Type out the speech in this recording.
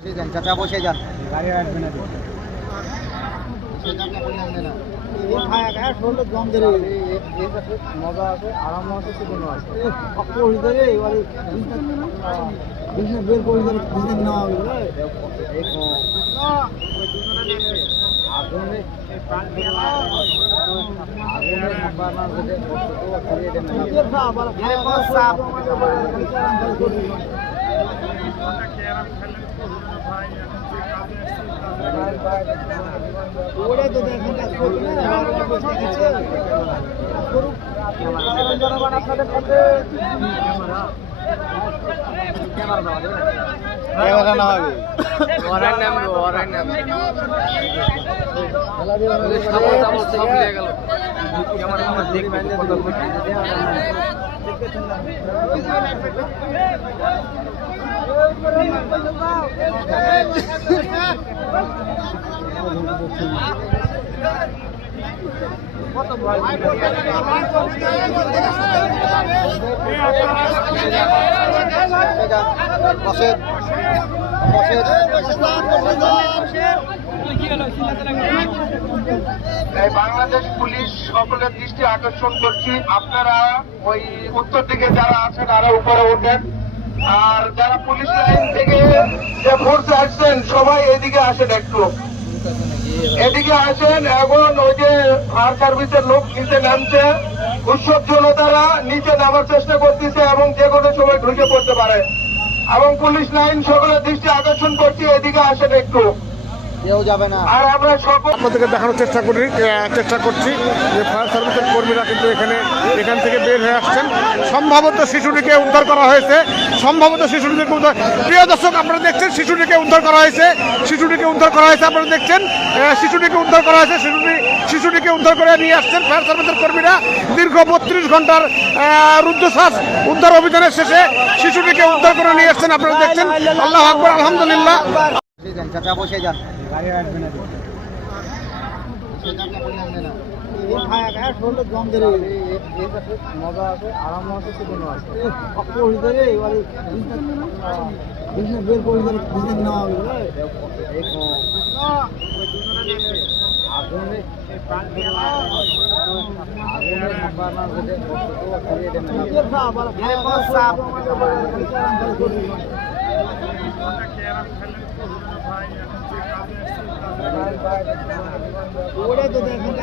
চাচা বসে যান, গাড়ি আসবে না। মজা আছে, আরাম আছে, সেগুলো আছে। বের করে নেওয়া হবে। ক্যামেরা না হবে বাংলাদেশ পুলিশ সকলের দৃষ্টি আকর্ষণ করছি, আপনারা ওই উত্তর দিকে যারা আছেন তারা উপরে ওঠেন, আর যারা পুলিশ লাইন থেকে যে ফোর্সে আসছেন সবাই এদিকে আসেন, একটু এদিকে আসেন। এখন ওই যে ফায়ার সার্ভিসের লোক নিচে নামছে, উৎসব জনতারা নিচে নামার চেষ্টা করতেছে এবং যে কোনো সময় ঢুকে পড়তে পারে, এবং পুলিশ লাইন সকলের দৃষ্টি আকর্ষণ করছি, এদিকে আসেন একটু, কেউ যাবে না। আর আমরা সকল আপনাদেরকে দেখানোর চেষ্টা করছি যে ফায়ার সার্ভিসের কর্মীরা কিন্তু এখান থেকে বের হয়ে আসছেন। সম্ভবত শিশুটিকে উদ্ধার করা হয়েছে, প্রিয় দর্শক আপনারা দেখছেন শিশুটিকে উদ্ধার করা হয়েছে, আপনারা দেখছেন শিশুটিকে উদ্ধার করে নিয়ে আসছেন ফায়ার সার্ভিসের কর্মীরা। দীর্ঘ 32 ঘন্টার রুদ্ধশ্বাস উদ্ধার অভিযানের শেষে শিশুটিকে উদ্ধার করে নিয়ে আসছেন, আপনারা দেখছেন। আল্লাহু আকবার, আলহামদুলিল্লাহ। চাচা বসে যান, গাড়ি আসবে না। মজা আছে, আরাম আছে, সেগুলো আছে। বের করে নেওয়া হবে। ওটা তো দেখেন।